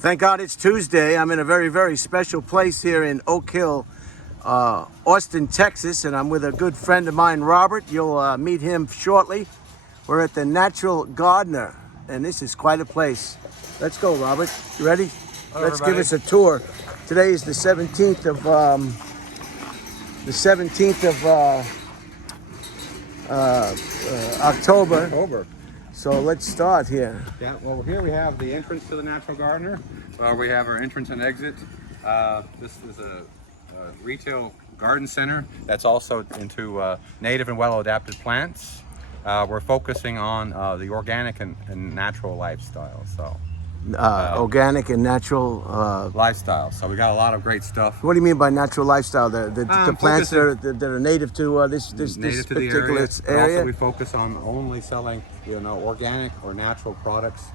Thank God it's Tuesday. I'm in a very, very special place here in Oak Hill, Austin, Texas, and I'm with a good friend of mine, Robert. You'll meet him shortly. We're at the Natural Gardener, and this is quite a place. Let's go, Robert. You ready? Hello, Let's everybody. give us a tour. Today is the 17th of October. So let's start here. Yeah, well, here we have the entrance to the Natural Gardener. We have our entrance and exit. This is a retail garden center that's also into native and well-adapted plants. We're focusing on the organic and natural lifestyle. Organic and natural lifestyle. So we got a lot of great stuff. What do you mean by natural lifestyle? The plants that are native to this particular area? Also, we focus on only selling, organic or natural products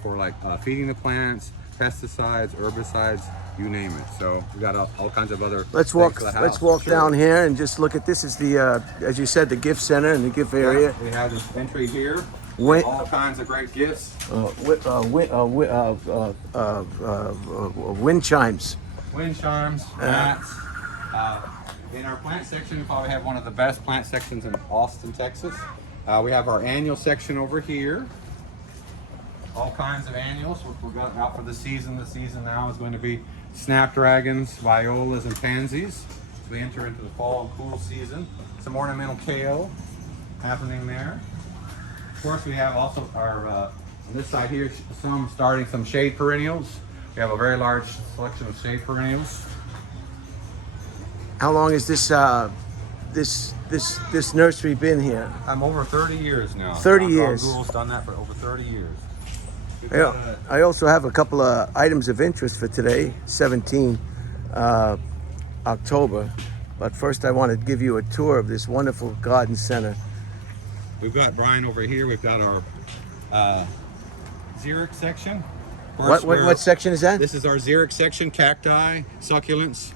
for like feeding the plants, pesticides, herbicides, you name it. So we got all kinds of other. Let's walk down here and just look at this. Is the as you said, the gift center and the gift area. We have this entry here. All kinds of great gifts. Wind chimes. Wind chimes, mats. In our plant section, we probably have one of the best plant sections in Austin, Texas. We have our annual section over here. All kinds of annuals. We're going out for the season. The season now is going to be snapdragons, violas, and pansies. We enter into the fall and cool season. Some ornamental kale happening there. Of course, we have also our, on this side here, some shade perennials. We have a very large selection of shade perennials. How long has this nursery been here? I'm over 30 years now. 30 years. Google's done that for over 30 years. I also have a couple of items of interest for today, 17 October. But first I want to give you a tour of this wonderful garden center. We've got Brian over here. We've got our xeric section. What section is that? This is our xeric section, cacti, succulents,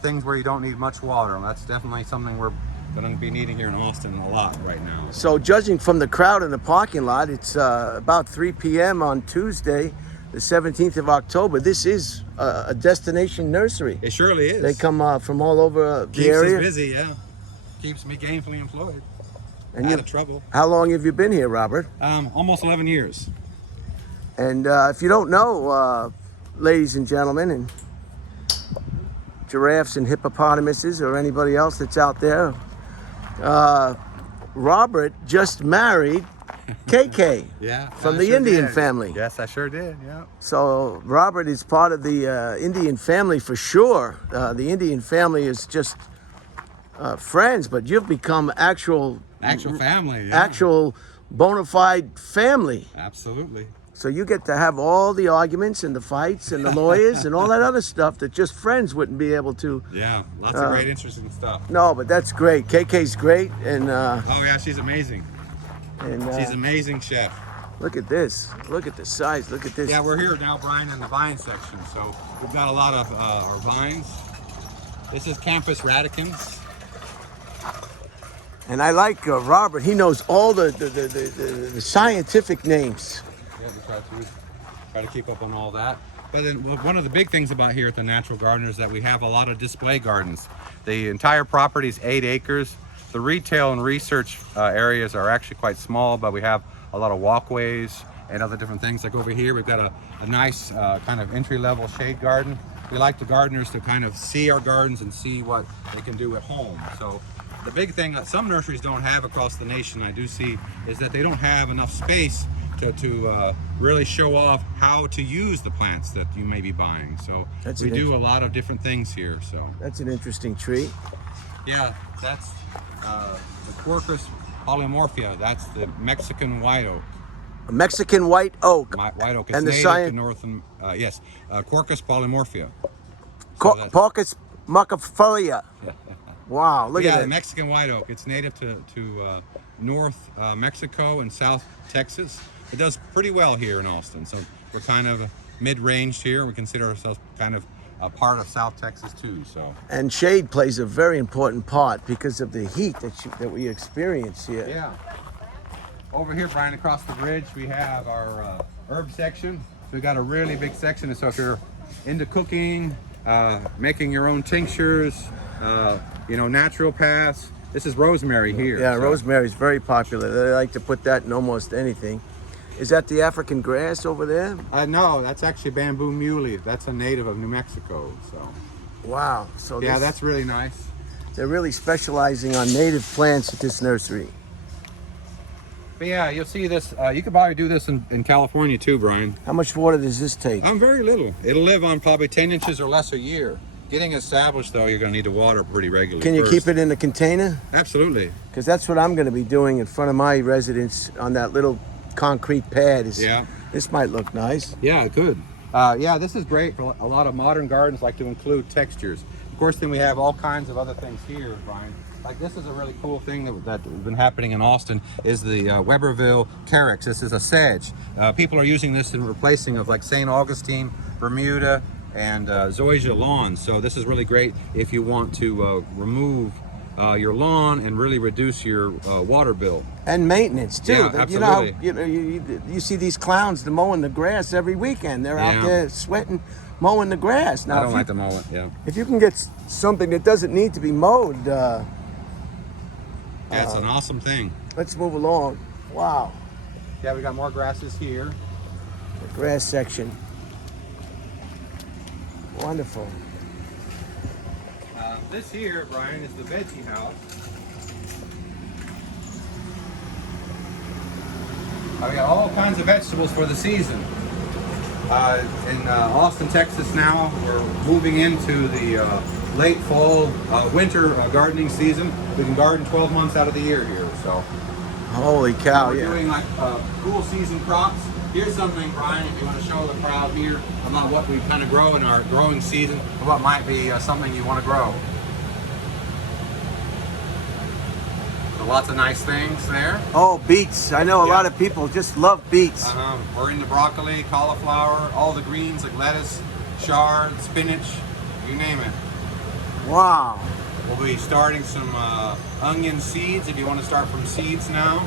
things where you don't need much water. That's definitely something we're going to be needing here in Austin a lot right now. So judging from the crowd in the parking lot, it's about 3 p.m. on Tuesday, the 17th of October. This is a destination nursery. It surely is. They come from all over the area. Keeps us busy, yeah. Keeps me gainfully employed. And out of trouble. How long have you been here, Robert? Almost 11 years. And if you don't know, ladies and gentlemen, and giraffes and hippopotamuses or anybody else that's out there, Robert just married KK from the Indian family. Yes, I sure did, yeah. So Robert is part of the Indian family for sure. The Indian family is just friends, but you've become actual family, yeah. Actual bona fide family. Absolutely. So you get to have all the arguments and the fights and the lawyers and all that other stuff that just friends wouldn't be able to. Yeah, lots of great, interesting stuff. No, but that's great. KK's great, and oh yeah, she's amazing. And she's an amazing chef. Look at this. Look at the size. Look at this. Yeah, we're here now, Brian, in the vine section. So we've got a lot of our vines. This is Campus radicans. And I like Robert. He knows all the scientific names. Yeah, we try to keep up on all that. But then one of the big things about here at the Natural Gardener is that we have a lot of display gardens. The entire property is 8 acres. The retail and research areas are actually quite small, but we have a lot of walkways and other different things. Like over here, we've got a nice kind of entry-level shade garden. We like the gardeners to kind of see our gardens and see what they can do at home. So the big thing that some nurseries don't have across the nation, I do see, is that they don't have enough space to really show off how to use the plants that you may be buying. So we do a lot of different things here. So that's an interesting tree. Yeah, that's the Quercus polymorphia. That's the Mexican white oak. A Mexican white oak. White oak. It's and native to north and yes, Quercus polymorphia. Quercus mucifolia. Wow, look at that. Yeah, the Mexican white oak. It's native to North Mexico and South Texas. It does pretty well here in Austin. So we're kind of mid-range here. We consider ourselves kind of a part of South Texas too. So. And shade plays a very important part because of the heat that we experience here. Yeah. Over here, Brian, across the bridge, we have our herb section. we got a really big section. So if you're into cooking, making your own tinctures, you know, naturopaths, this is rosemary here. Yeah, so. rosemary is very popular. They like to put that in almost anything. Is that the African grass over there? No, that's actually bamboo muley. That's a native of New Mexico. So Wow. So yeah, that's really nice. they're really specializing on native plants at this nursery. But yeah, you'll see this. You could probably do this in California too, Brian. How much water does this take? Very little. It'll live on probably 10 inches or less a year. Getting established though, you're going to need to water pretty regularly. Can you first. keep it in a container? Absolutely. Because that's what I'm going to be doing in front of my residence on that little concrete pad. Yeah. This might look nice. Yeah, good. Yeah, this is great for a lot of modern gardens, like to include textures. Of course, then we have all kinds of other things here, Brian. Like this is a really cool thing that's been happening in Austin is the Weberville Carex. This is a sedge. People are using this in replacing of like St. Augustine, Bermuda, and zoysia lawns. So this is really great if you want to remove your lawn and really reduce your water bill. And maintenance too. Yeah, absolutely. You know, you see these clowns mowing the grass every weekend. They're out there sweating, mowing the grass. Now, I don't like to mow it. Yeah. If you can get something that doesn't need to be mowed, That's an awesome thing. let's move along. Wow, Yeah, we got more grasses here. the grass section. Wonderful. This here, Brian, is the veggie house. We got all kinds of vegetables for the season. In Austin, Texas now, we're moving into the late fall, winter gardening season. We can garden 12 months out of the year here. So Holy cow! we're Yeah. doing like cool season crops. Here's something, Brian, if you want to show the crowd here about what we kind of grow in our growing season, or what might be something you want to grow. So lots of nice things there. Oh, beets. I know a lot of people just love beets. We're into broccoli, cauliflower, all the greens like lettuce, chard, spinach, you name it. Wow. We'll be starting some onion seeds if you want to start from seeds now.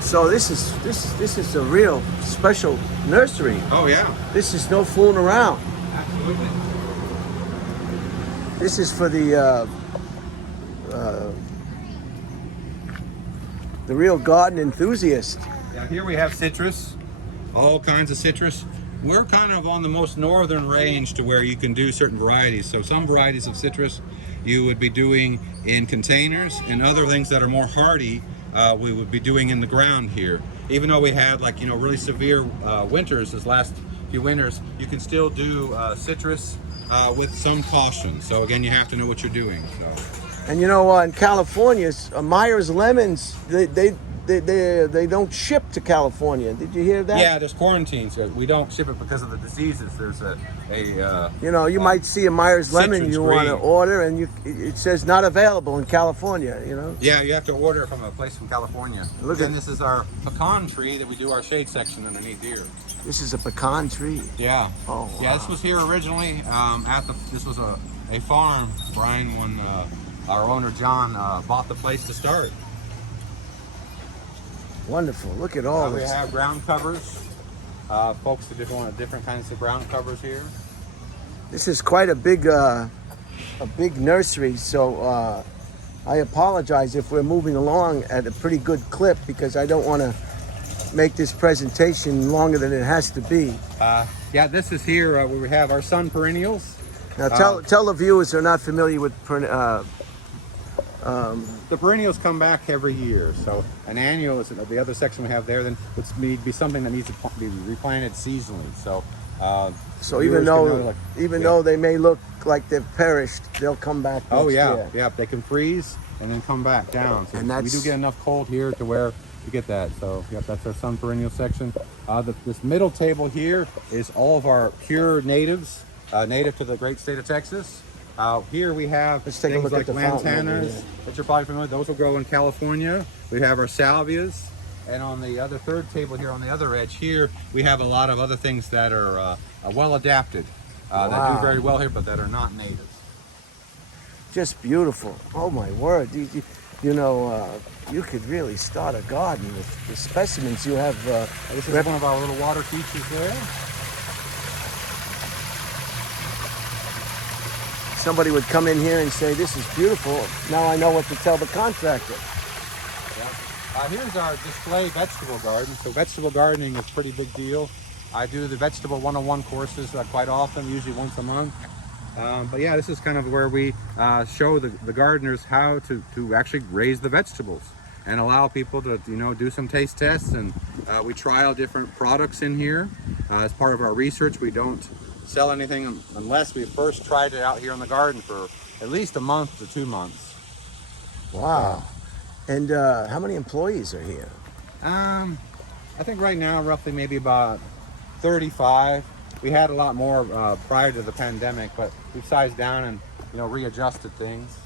So this is a real special nursery. Oh yeah, This is no fooling around. absolutely. This is for the real garden enthusiast. Yeah, here we have citrus, all kinds of citrus. We're kind of on the most northern range to where you can do certain varieties. So some varieties of citrus you would be doing in containers, and other things that are more hardy we would be doing in the ground here. Even though we had like, you know, really severe winters this last few winters, you can still do citrus with some caution. So again, you have to know what you're doing. So. And you know, in California, Myers lemons, they don't ship to California. Did you hear that? Yeah, there's quarantines. We don't ship it because of the diseases. There's you know, you might see a Myers lemon citrus you want to green. order, and it says not available in California. You know. Yeah, you have to order from a place from California. Look Then at- this is our pecan tree that we do our shade section underneath here. This is a pecan tree. Yeah. Oh, Yeah, this was here originally this was a farm, Brian, when our owner John bought the place to start. Wonderful. Look at all We this. have ground covers. Folks that want different kinds of ground covers here. This is quite a big nursery. So I apologize if we're moving along at a pretty good clip, because I don't want to make this presentation longer than it has to be. Yeah, this is here where we have our sun perennials. Now tell the viewers who are not familiar with The perennials come back every year, so an annual is the other section we have there. Then would be something that needs to be replanted seasonally. So, so viewers even can know, though like, though they may look like they've perished, they'll come back next oh yeah, year. yeah, they can freeze and then come back down. So And we that's- do get enough cold here to where you get that. So yep, that's our sun perennial section. This middle table here is all of our pure natives, native to the great state of Texas. Here we have Let's take a things look like at the fountain over lantanas there. that you're probably familiar with. Those will grow in California. We have our salvias. And on the other third table here on the other edge here, we have a lot of other things that are well adapted, that Wow. do very well here, but that are not natives. Just beautiful. Oh my word. You know, you could really start a garden with the specimens you have. This is one of our little water features there. Somebody would come in here and say, this is beautiful. Now I know what to tell the contractor. Yeah. Here's our display vegetable garden. So vegetable gardening is a pretty big deal. I do the vegetable 101 courses quite often, usually once a month. But yeah, this is kind of where we show the gardeners how to actually raise the vegetables and allow people to, you know, do some taste tests. And we trial different products in here. As part of our research, we don't sell anything unless we first tried it out here in the garden for at least a month to 2 months. Wow. And how many employees are here? I think right now roughly maybe about 35. We had a lot more prior to the pandemic, but we've sized down and, you know, readjusted things.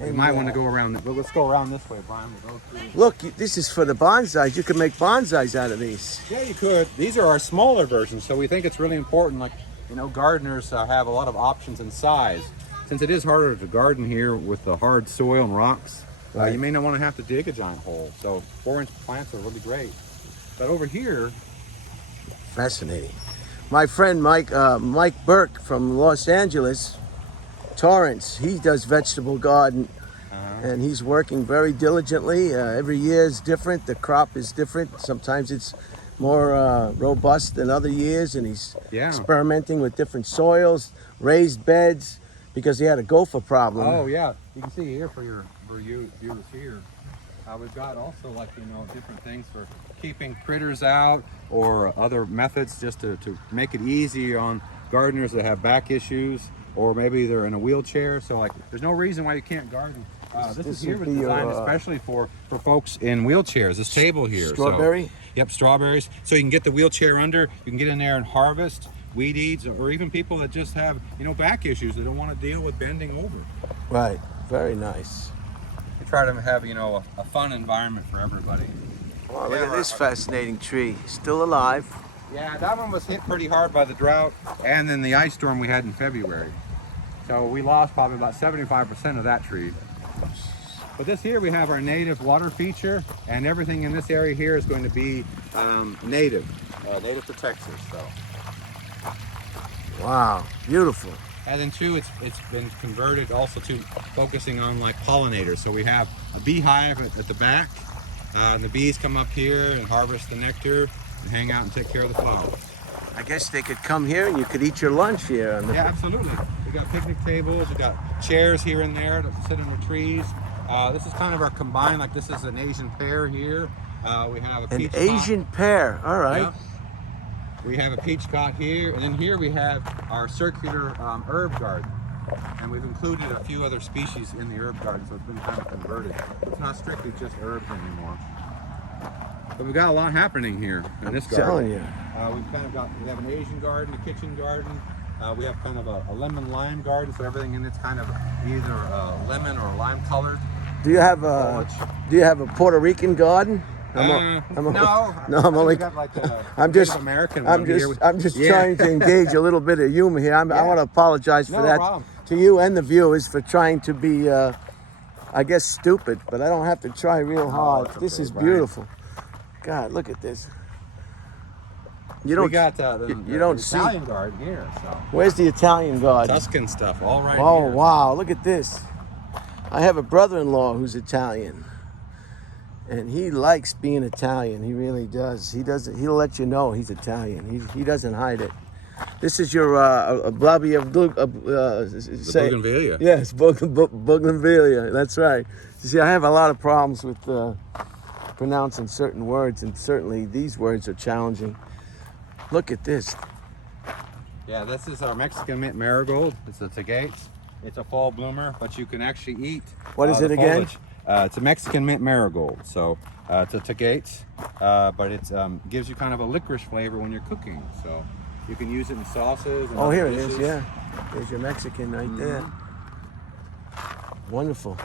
We might want to go around, but let's go around this way, Brian. We'll go through. Look, this is for the bonsais. You can make bonsais out of these. Yeah, you could. These are our smaller versions, so we think it's really important. Like, you know, gardeners have a lot of options in size. Since it is harder to garden here with the hard soil and rocks, Right. you may not want to have to dig a giant hole. So 4-inch plants are really great. But over here, Fascinating. My friend Mike Burke from Los Angeles, Torrance, he does vegetable garden, and he's working very diligently. Every year is different. The crop is different. Sometimes it's more robust than other years, and he's experimenting with different soils, raised beds, because he had a gopher problem. oh yeah, you can see here for you viewers here. We've got also, like, you know, different things for keeping critters out or other methods just to make it easy on gardeners that have back issues, or maybe they're in a wheelchair. So, like, there's no reason why you can't garden. This here was designed especially for folks in wheelchairs. This table here. Strawberry? So, yep, strawberries. So you can get the wheelchair under, you can get in there and harvest, weed eats, or even people that just have, you know, back issues that don't want to deal with bending over. Right, very nice. We try to have, you know, a fun environment for everybody. Wow, look at this fascinating tree. Still alive. Yeah, that one was hit pretty hard by the drought and then the ice storm we had in February. So we lost probably about 75% of that tree. But this here, we have our native water feature, and everything in this area here is going to be native to Texas. So. Wow, beautiful. And then too, it's been converted also to focusing on like pollinators. So we have a beehive at the back, and the bees come up here and harvest the nectar and hang out and take care of the flowers. I guess they could come here and you could eat your lunch here. On the... Yeah, absolutely. We got picnic tables, we got chairs here and there to sit under trees. This is kind of our combined, like this is an Asian pear here. We have a peach An Asian pear, all right. Yeah. We have a peach cot here, and then here we have our circular herb garden. And we've included a few other species in the herb garden, so it's been kind of converted. It's not strictly just herbs anymore. But we've got a lot happening here in this garden. I'm telling you. We have an Asian garden, a kitchen garden. We have kind of a lemon lime garden, so everything in it's kind of either lemon or lime colored. Do you have a Puerto Rican garden? No, I'm only. got like a I'm just American. I'm just trying to engage a little bit of humor here. I want to apologize for that problem. to you and the viewers for trying to be, I guess, stupid. But I don't have to try real hard. This is beautiful. God, look at this. You don't. We got you don't the see. Italian garden here. So Where's the Italian garden? Tuscan stuff, all right. Oh here. wow! Look at this. I have a brother-in-law who's Italian. And he likes being Italian. He really does. He'll let you know he's Italian. He doesn't hide it. This is your blobby of bougainvillea. Yes, bougainvillea. That's right. You see, I have a lot of problems with pronouncing certain words, and certainly these words are challenging. Look at this. Yeah, this is our Mexican mint marigold. It's a tagates. It's a fall bloomer, but you can actually eat. What is it the again? foliage. It's a Mexican mint marigold, so it's a tagates, but it gives you kind of a licorice flavor when you're cooking. So you can use it in sauces. And Here it dishes. is. Yeah, there's your Mexican right there. Wonderful.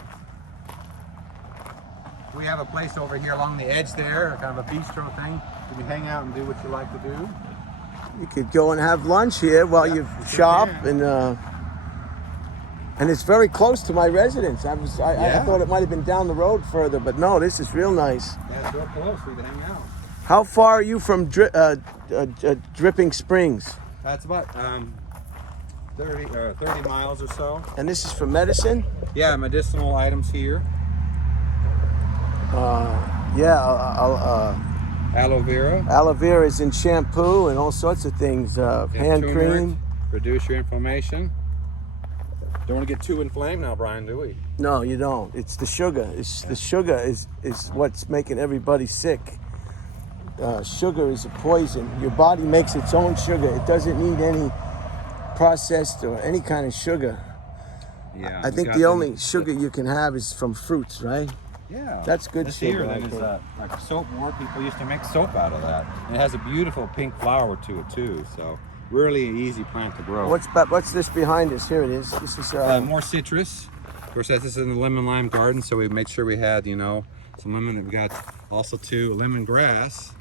We have a place over here along the edge there, kind of a bistro thing. You can hang out and do what you like to do. You could go and have lunch here while you you sure shop can. and And it's very close to my residence. I Yeah. thought it might have been down the road further, but no, this is real nice. Yeah, it's real close. We can hang out. How far are you from Dripping Springs? That's about 30 miles or so. And this is for medicine? Yeah, medicinal items here. Aloe vera. Aloe vera is in shampoo and all sorts of things. Hand turmeric, cream. Reduce your inflammation. Don't want to get too inflamed now, Brian, do we? No, you don't. It's the sugar. The sugar is what's making everybody sick. Sugar is a poison. Your body makes its own sugar. It doesn't need any processed or any kind of sugar. Yeah. I think the only sugar you can have is from fruits, right? Yeah. That's good this sugar. here then is like soap. More people used to make soap out of that. And it has a beautiful pink flower to it too. So really an easy plant to grow. What's this behind us? Here it is. This is more citrus. Of course, this is in the lemon lime garden, so we made sure we had, you know, some lemon. We got also too lemongrass.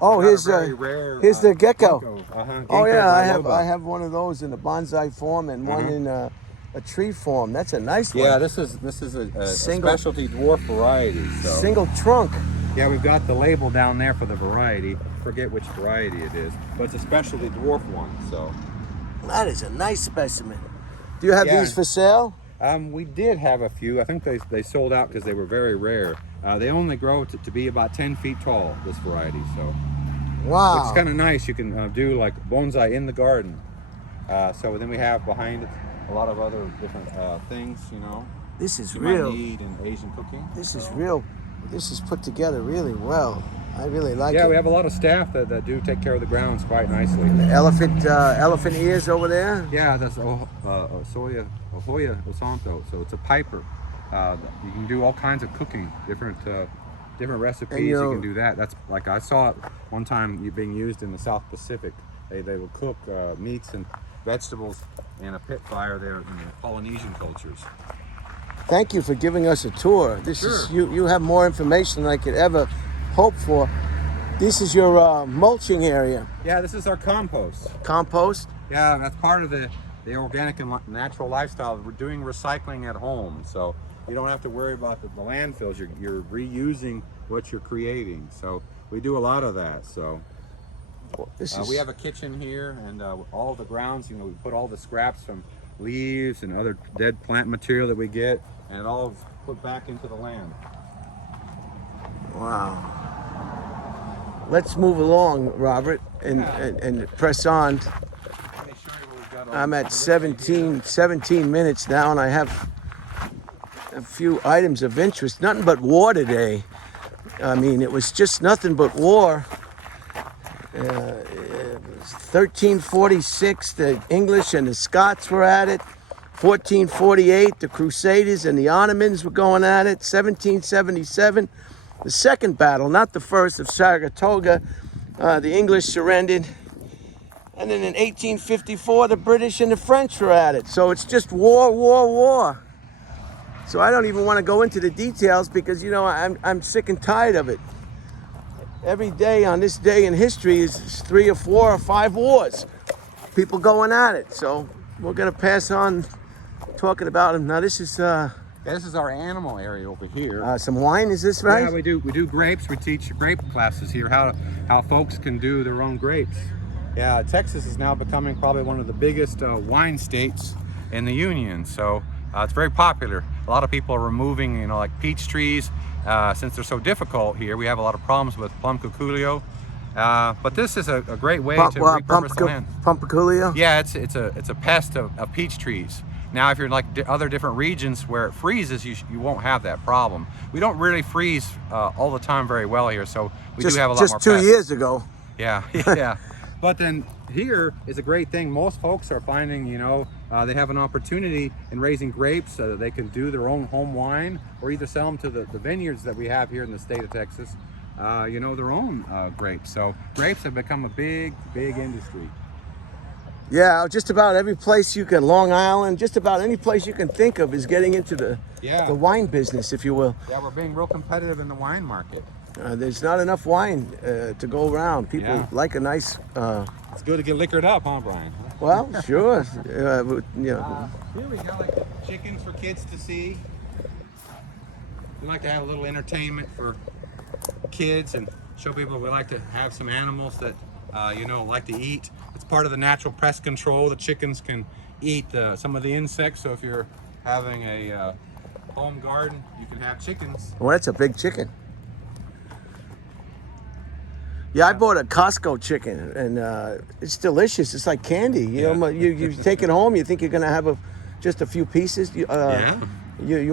oh, here's very rare, here's the gecko. Ginkgo Oh yeah, biloba. I have one of those in a bonsai form and one in a tree form. That's a nice one. Yeah, this is a specialty dwarf variety. So. Single trunk. Yeah, we've got the label down there for the variety. Forget which variety it is, but it's a specialty dwarf one. So That is a nice specimen. Do you have Yeah. these for sale? we did have a few. I think they sold out because they were very rare. They only grow to be about 10 feet tall. This variety, so Wow. it's kind of nice. You can do like bonsai in the garden. So then we have behind it a lot of other different things. You know, This is you real. might need in Asian cooking. This is real. This is put together really well. I really like Yeah, it. we have a lot of staff that do take care of the grounds quite nicely. Elephant ears over there. Yeah, that's Hoya Osanto. So it's a piper. You can do all kinds of cooking, different recipes. And You can do that. That's like I saw it one time being used in the South Pacific. They would cook meats and vegetables in a pit fire there in the Polynesian cultures. Thank you for giving us a tour. This is you have more information than I could ever hope for. This is your mulching area. Yeah, this is our compost. Compost. Yeah, that's part of the organic and natural lifestyle. We're doing recycling at home, so you don't have to worry about the landfills. You're reusing what you're creating. So we do a lot of that. So we have a kitchen here, and all the grounds. You know, we put all the scraps from leaves and other dead plant material that we get, and it all is put back into the land. Wow. Let's move along, Robert, and press on. Let me show you what we've got I'm on at this 17 minutes now, and I have a few items of interest. Nothing but war today. I mean, it was just nothing but war. It was 1346, the English and the Scots were at it. 1448, the Crusaders and the Ottomans were going at it. 1777, the second battle, not the first, of Saratoga, the English surrendered. And then in 1854, the British and the French were at it. So it's just war, war, war. So I don't even want to go into the details because, you know, I'm sick and tired of it. Every day on this day in history is 3 or 4 or 5 wars. People going at it. So we're going to pass on talking about them. Now this is this is our animal area over here. some wine, is this right? Yeah, we do grapes. We teach grape classes here, how folks can do their own grapes. Yeah, Texas is now becoming probably one of the biggest wine states in the Union. So it's very popular. A lot of people are removing, you know, like peach trees. Since they're so difficult here, we have a lot of problems with plum cuculio. But this is a great way to repurpose the land. Pumpiculio? Yeah, it's a pest of peach trees. Now, if you're in like other different regions where it freezes, you won't have that problem. We don't really freeze all the time very well here, so we do have a lot more Just 2 pests. years ago. Yeah, yeah. But then here is a great thing. Most folks are finding, you know, they have an opportunity in raising grapes so that they can do their own home wine or either sell them to the vineyards that we have here in the state of Texas, you know, their own grapes. So grapes have become a big, big industry. Yeah, just about every place you can, Long Island, just about any place you can think of is getting into the wine business, if you will. Yeah, we're being real competitive in the wine market. There's not enough wine to go around. People like a nice... It's good to get liquored up, huh, Brian? Well, sure. Here we go, like chickens for kids to see. We like to have a little entertainment for kids and show people we like to have some animals that like to eat. It's part of the natural pest control. The chickens can eat some of the insects. So if you're having a home garden, you can have chickens. Well, that's a big chicken. Yeah, I bought a Costco chicken, and it's delicious. It's like candy. You take it home. You think you're gonna have just a few pieces. You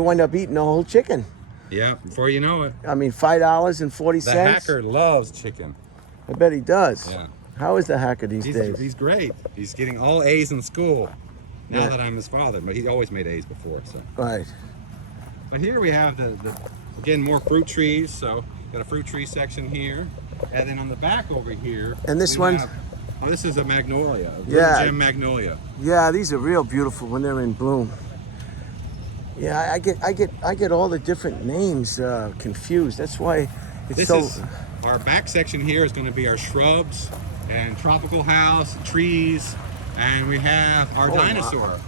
wind up eating the whole chicken. Yeah, before you know it. I mean, $5.40. The hacker loves chicken. I bet he does. Yeah. How is the hacker these days? He's great. He's getting all A's in school now Yeah. that I'm his father, but he always made A's before. So. Right. But here we have again, more fruit trees. So got a fruit tree section here, and then on the back over here. And this one? This is a magnolia. A Yeah. gem magnolia. Yeah, these are real beautiful when they're in bloom. Yeah, I get all the different names confused. That's why it's Our back section here is going to be our shrubs and tropical house, trees, and we have our dinosaur. Wow.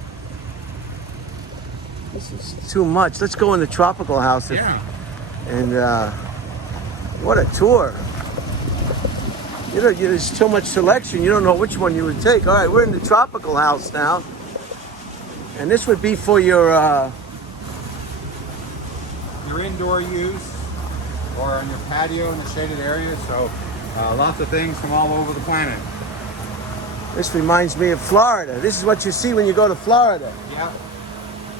This is too much. Let's go in the tropical house. Yeah. And what a tour. There's so much selection. You don't know which one you would take. All right, we're in the tropical house now. And this would be for your indoor use or on your patio in the shaded area. So lots of things from all over the planet. This reminds me of Florida. This is what you see when you go to Florida. Yeah.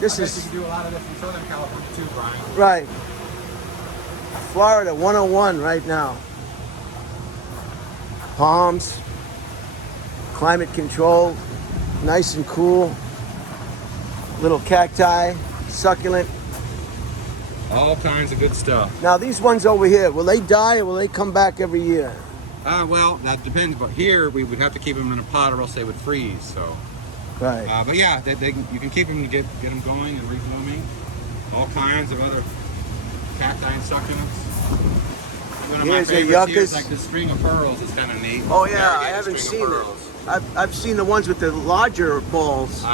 This I is bet you can do a lot of this in Southern California too, Brian. right. Florida 101 right now. Palms, climate control, nice and cool. Little cacti, succulent. All kinds of good stuff. Now these ones over here, will they die or will they come back every year? Well, that depends. But here we would have to keep them in a pot, or else they would freeze. So, Right. but yeah, you can keep them to get them going and reblooming. All kinds of other cacti and succulents. One of my Here's a favorites here is yuccas. like the string of pearls. Is kind of neat. Oh yeah, I Variegated haven't string seen of it. pearls. I've seen the ones with the larger balls,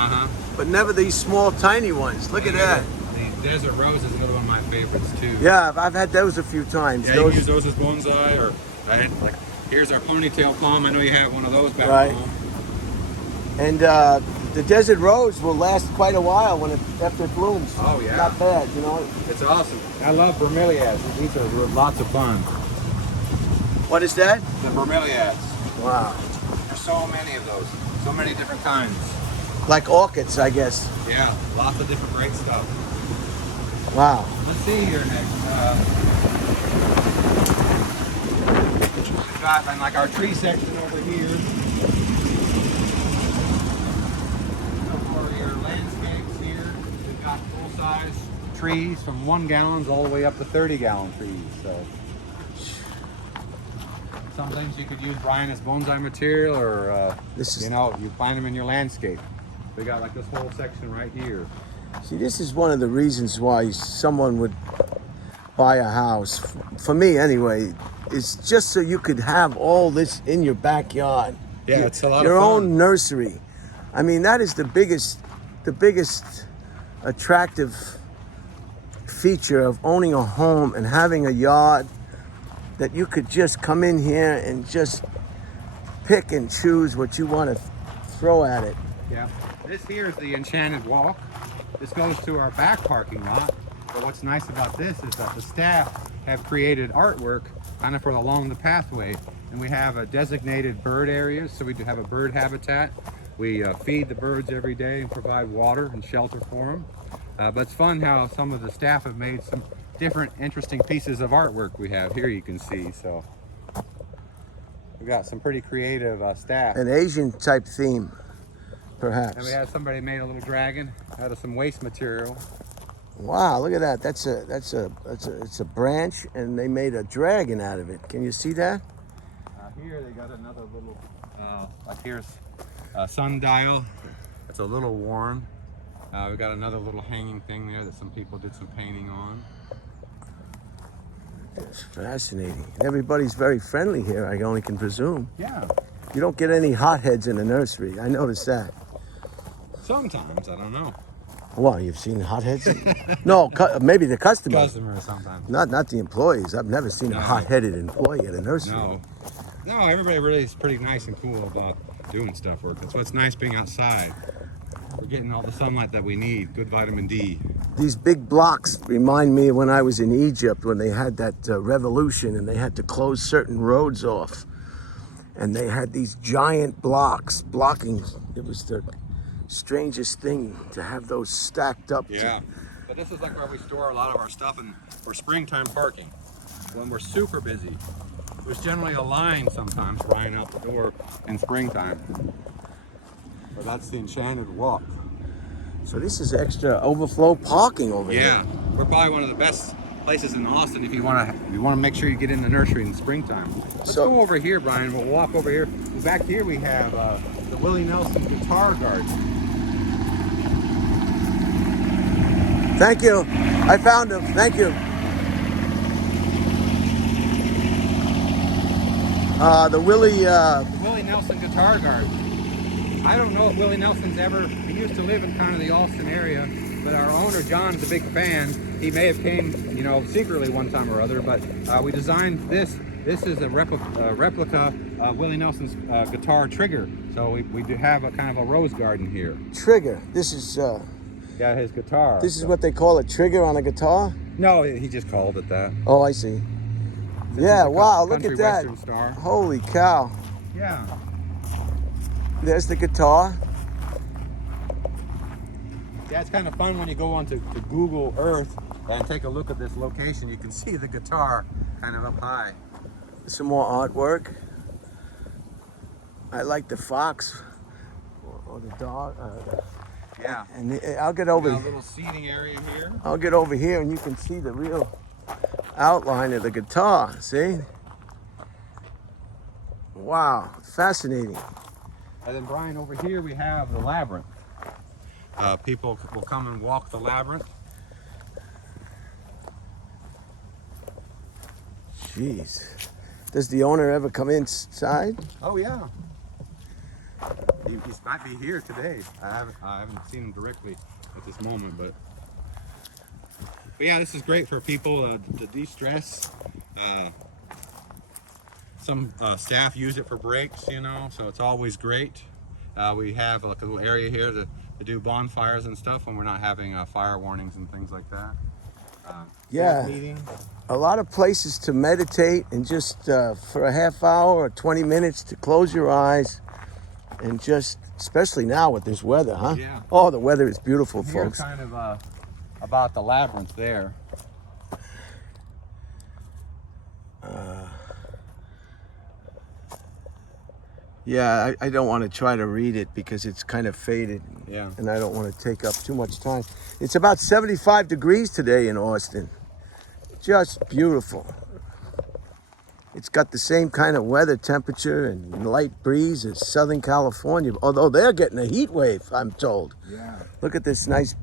but never these small, tiny ones. Look at that. The desert rose is another one of my favorites too. Yeah, I've had those a few times. Yeah, you can use those as bonsai, or like here's our ponytail palm. I know you have one of those back home. And the desert rose will last quite a while after it blooms. Oh yeah. Not bad, It's awesome. I love bromeliads. These are lots of fun. What is that? The bromeliads. Wow. There's so many of those. So many different kinds. Like orchids, I guess. Yeah, lots of different great stuff. Wow. Let's see here next. We've got like our tree section over here. For your landscapes here, we've got full-size trees from 1 gallons all the way up to 30-gallon trees. So some things you could use, Brian, as bonsai material, or you find them in your landscape. We got like this whole section right here. See, this is one of the reasons why someone would buy a house, for me anyway, is just so you could have all this in your backyard. Yeah, it's a lot of your fun. own nursery. I mean, that is the biggest attractive feature of owning a home and having a yard, that you could just come in here and just pick and choose what you want to throw at it. Yeah. This here is the Enchanted Walk. This goes to our back parking lot. But what's nice about this is that the staff have created artwork kind of for along the pathway. And we have a designated bird areas, so we do have a bird habitat. We feed the birds every day and provide water and shelter for them. But it's fun how some of the staff have made some different interesting pieces of artwork we have here, you can see. So we've got some pretty creative staff. An Asian type theme, perhaps. And we had somebody made a little dragon out of some waste material. Wow, look at that. It's a branch, and they made a dragon out of it. Can you see that? Here they got another little, like here's a sundial. It's a little worn. We got another little hanging thing there that some people did some painting on. It's fascinating. Everybody's very friendly here, I only can presume. Yeah. You don't get any hotheads in the nursery. I noticed that. Sometimes, I don't know. Well, you've seen hotheads? No, maybe the customers. Customers sometimes. Not the employees. I've never seen a hot-headed employee at a nursery. No, everybody really is pretty nice and cool about doing stuff work. That's what's nice being outside. We're getting all the sunlight that we need, good vitamin D. These big blocks remind me of when I was in Egypt when they had that revolution and they had to close certain roads off. And they had these giant blocks blocking. It was the strangest thing to have those stacked up. Yeah, but this is like where we store a lot of our stuff and for springtime parking. When we're super busy, there's generally a line sometimes flying out the door in springtime. But that's the Enchanted Walk. So this is extra overflow parking over here. Yeah, we're probably one of the best places in Austin if you want to make sure you get in the nursery in the springtime. Let's go over here, Brian. We'll walk over here. Back here we have the Willie Nelson guitar garden. Thank you. I found him. Thank you. The Willie Nelson guitar garden. I don't know if Willie Nelson's he used to live in kind of the Austin area, but our owner, John's a big fan. He may have came, secretly one time or other, but we designed this. This is a replica Willie Nelson's guitar trigger. So we do have a kind of a rose garden here. Trigger. This is... yeah, his guitar. This is what they call a trigger on a guitar? No, he just called it that. Oh, I see. Yeah, wow, look at that. Western star. Holy cow. Yeah. There's the guitar. Yeah, it's kind of fun when you go onto Google Earth and take a look at this location. You can see the guitar kind of up high. Some more artwork. I like the fox or the dog. Yeah. And I'll get over. A little seating area here. I'll get over here and you can see the real outline of the guitar. See? Wow, fascinating. And then Brian, over here we have the Labyrinth. People will come and walk the Labyrinth. Jeez. Does the owner ever come inside? Oh yeah. He might be here today. I haven't seen him directly at this moment, but yeah, this is great for people to de-stress. Some staff use it for breaks, so it's always great. We have like a little area here to do bonfires and stuff when we're not having fire warnings and things like that. Yeah, a lot of places to meditate and just for a half hour or 20 minutes to close your eyes and just, especially now with this weather, huh? Yeah. Oh, the weather is beautiful, Here's folks. kind of about the Labyrinth there. Yeah, I don't want to try to read it because it's kind of faded. Yeah. And I don't want to take up too much time. It's about 75 degrees today in Austin. Just beautiful. It's got the same kind of weather temperature and light breeze as Southern California, although they're getting a heat wave, I'm told. Yeah. Look at this nice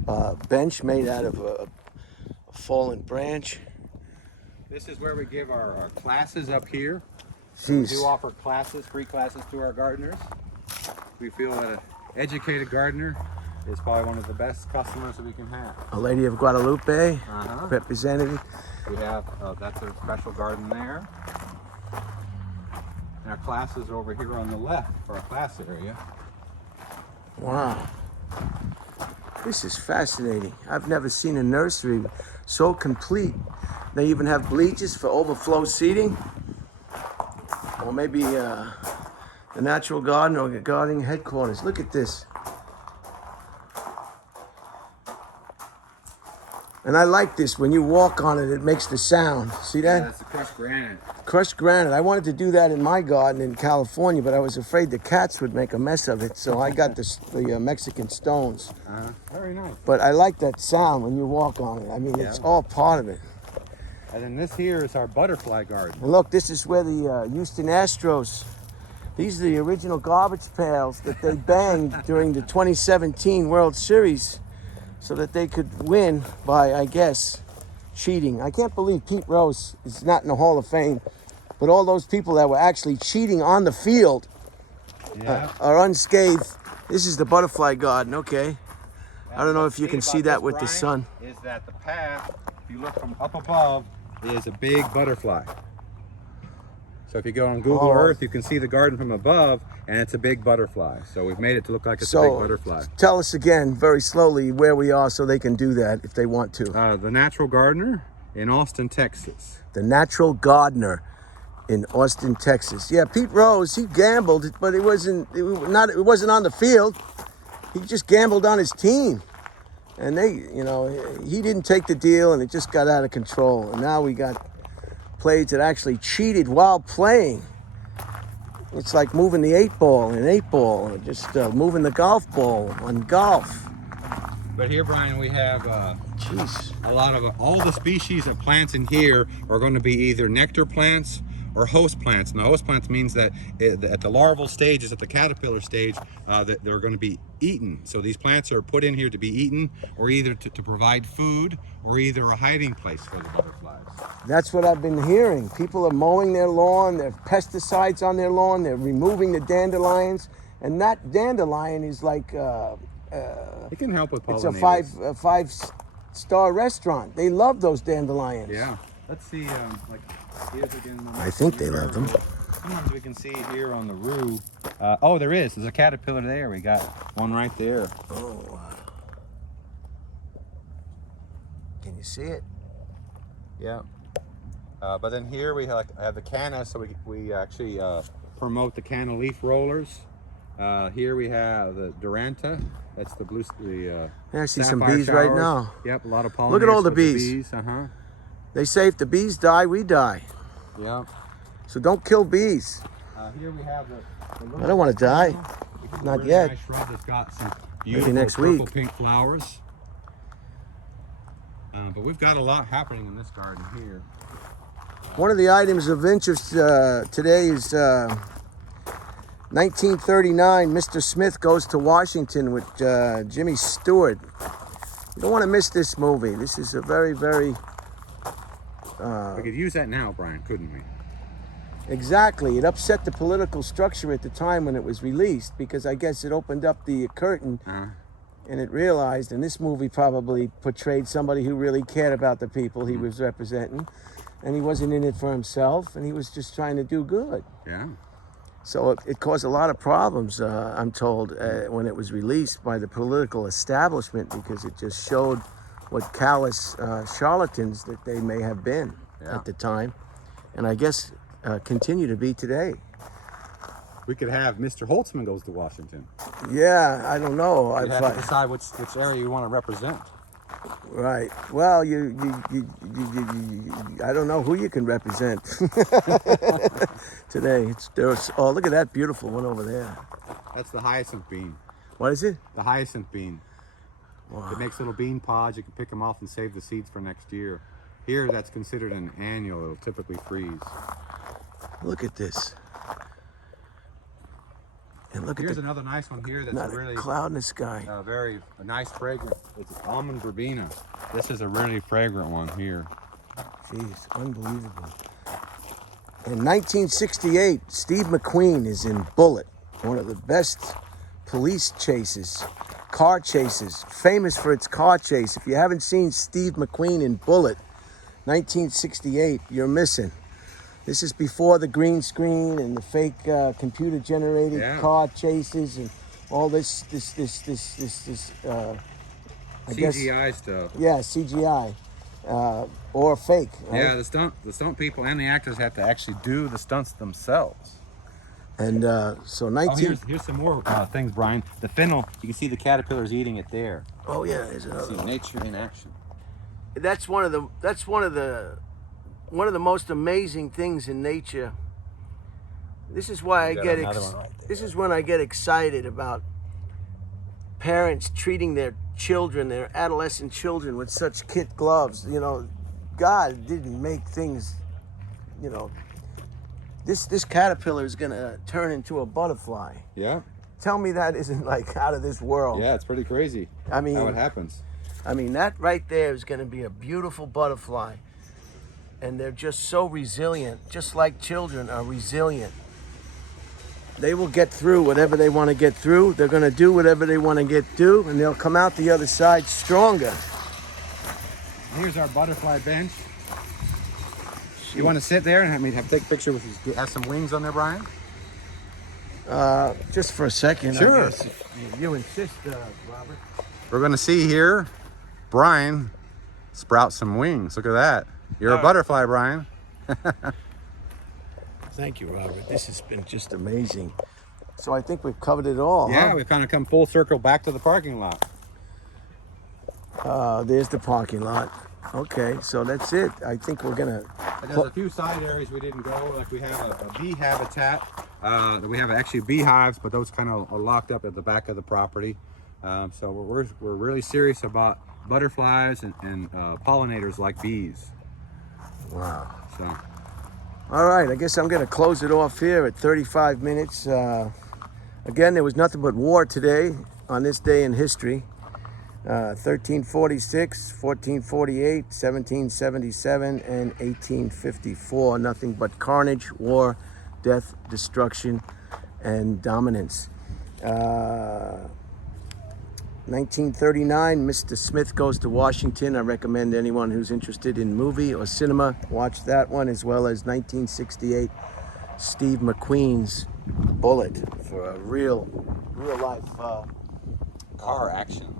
bench made out of a fallen branch. This is where we give our classes up here. Jeez. We do offer classes, free classes to our gardeners. We feel that an educated gardener is probably one of the best customers that we can have. A Lady of Guadalupe, representative. We have, that's a special garden there. And our classes are over here on the left for our class area. Wow. This is fascinating. I've never seen a nursery so complete. They even have bleachers for overflow seating. Or maybe the natural garden or the gardening headquarters. Look at this. And I like this. When you walk on it, it makes the sound. See that? Yeah, that's the crushed granite. Crushed granite. I wanted to do that in my garden in California, but I was afraid the cats would make a mess of it. So I got the Mexican stones. Very nice. But I like that sound when you walk on it. I mean, it's all part of it. And then this here is our butterfly garden. And look, this is where the Houston Astros, these are the original garbage pails that they banged during the 2017 World Series so that they could win by, I guess, cheating. I can't believe Pete Rose is not in the Hall of Fame, but all those people that were actually cheating on the field are unscathed. This is the butterfly garden, okay. I don't know if you can see that with the sun. Is that the path, if you look from up above, is a big butterfly. So if you go on Google Earth, you can see the garden from above, and it's a big butterfly. So we've made it to look like it's a big butterfly. Tell us again, very slowly, where we are so they can do that if they want to. The Natural Gardener in Austin, Texas. The Natural Gardener in Austin, Texas. Yeah, Pete Rose, he gambled, but it wasn't on the field. He just gambled on his team. And he didn't take the deal, and it just got out of control. And now we got players that actually cheated while playing. It's like moving the 8-ball in 8-ball, or just moving the golf ball on golf. But here, Brian, we have a lot of all the species of plants in here are going to be either nectar plants or host plants. And the host plants means that at the larval stages, at the caterpillar stage, that they're going to be eaten. So these plants are put in here to be eaten, or either to provide food, or either a hiding place for the butterflies. That's what I've been hearing. People are mowing their lawn, there's pesticides on their lawn, they're removing the dandelions, and that dandelion is like It can help with pollinators. It's a five-star restaurant. They love those dandelions. Yeah. Let's see, like here's again. I think they love them. Sometimes we can see here on the roof. Oh, there is. There's a caterpillar there. We got one right there. Oh. Can you see it? Yeah. But then here we have the canna, so we actually promote the canna leaf rollers. Here we have the Duranta. That's the blue. I see some bees right now. Yep, a lot of pollinators. Look at all the with bees. They say if the bees die, we die. Yeah. So don't kill bees. Here we have the I don't want to die. Not really yet. Nice shrub that's got some Maybe beautiful next purple week. pink flowers. But we've got a lot happening in this garden here. One of the items of interest today is 1939. Mr. Smith Goes to Washington with Jimmy Stewart. You don't want to miss this movie. This is a very, very... We could use that now, Brian, couldn't we? Exactly. It upset the political structure at the time when it was released, because I guess it opened up the curtain and it realized, and this movie probably portrayed somebody who really cared about the people he was representing, and he wasn't in it for himself, and he was just trying to do good. Yeah. So it caused a lot of problems, I'm told, when it was released by the political establishment, because it just showed what callous charlatans that they may have been at the time, and I guess continue to be today. We could have Mr. Holtzman Goes to Washington. Yeah, I don't know. You have to decide which area you want to represent. Right. Well, you I don't know who you can represent today. Oh, look at that beautiful one over there. That's the hyacinth bean. What is it? The hyacinth bean. Wow. It makes little bean pods. You can pick them off and save the seeds for next year. Here, that's considered an annual. It'll typically freeze. Look at this. And look Here's at another nice one here that's not a really cloud in the sky. a nice fragrant. It's almond verbena. This is a really fragrant one here. Jeez, unbelievable. In 1968, Steve McQueen is in Bullitt, one of the best police chases, car chases, famous for its car chase. If you haven't seen Steve McQueen in Bullitt, 1968, you're missing. This is before the green screen and the fake computer-generated car chases and all this CGI stuff. Yeah, CGI or fake. Right? Yeah, the stunt people and the actors have to actually do the stunts themselves. And so 19. Here's some more things, Brian. The fennel, you can see the caterpillars eating it there. Oh yeah, there's another. See nature in action. That's one of the most amazing things in nature. This is why this is when I get excited about parents treating their children, their adolescent children, with such kid gloves. You know, God didn't make things, you know. This caterpillar is gonna turn into a butterfly. Yeah. Tell me that isn't like out of this world. Yeah, it's pretty crazy. I mean, how it happens. I mean, that right there is gonna be a beautiful butterfly. And they're just so resilient, just like children are resilient. they will get through whatever they want to get through. They're going to do whatever they want to do, and they'll come out the other side stronger. Here's our butterfly bench. You want to sit there and take a picture with these? Have some wings on there, Brian? Just for a second. Sure. I guess, if you insist, Robert. We're going to see here Brian sprout some wings. Look at that. You're a butterfly, Brian. Thank you, Robert. This has been just amazing. So I think we've covered it all. Yeah, huh? we've kind of come full circle back to the parking lot. There's the parking lot. Okay, so that's it. I think we're gonna. There's a few side areas we didn't go. Like we have a bee habitat. We have actually beehives, but those kind of are locked up at the back of the property. So we're really serious about butterflies and pollinators like bees. Wow. So. All right, I guess I'm gonna close it off here at 35 minutes. Again, there was nothing but war today on this day in history. 1346, 1448, 1777, and 1854. Nothing but carnage, war, death, destruction, and dominance. 1939, Mr. Smith Goes to Washington. I recommend anyone who's interested in movie or cinema watch that one, as well as 1968, Steve McQueen's Bullet, for a real life Car action.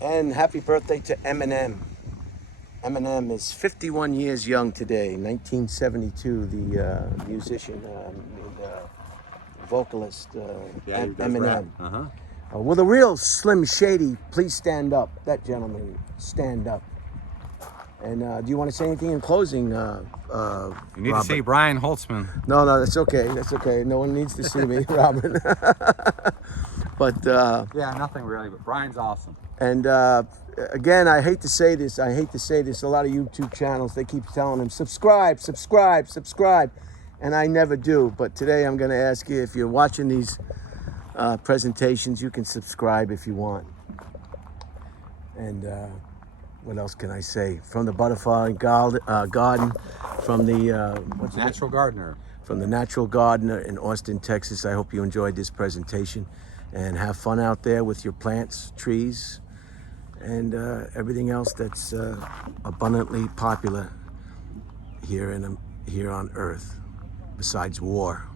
And happy birthday to Eminem. Eminem is 51 years young today. 1972, the musician, vocalist, Eminem. Will the real Slim Shady please stand up? That gentleman, stand up. And do you want to say anything in closing, You need Robert? to see Brian Holtzman. No, that's okay. That's okay. No one needs to see me, Robert. But Yeah, nothing really, but Brian's awesome. and again, I hate to say this. A lot of YouTube channels, they keep telling them subscribe, and I never do. But today, I'm going to ask you, if you're watching these presentations, you can subscribe if you want. And what else can I say? From the butterfly garden, from the Natural gardener. From the Natural Gardener in Austin, Texas. I hope you enjoyed this presentation, and have fun out there with your plants, trees, and everything else that's abundantly popular here on Earth, besides war.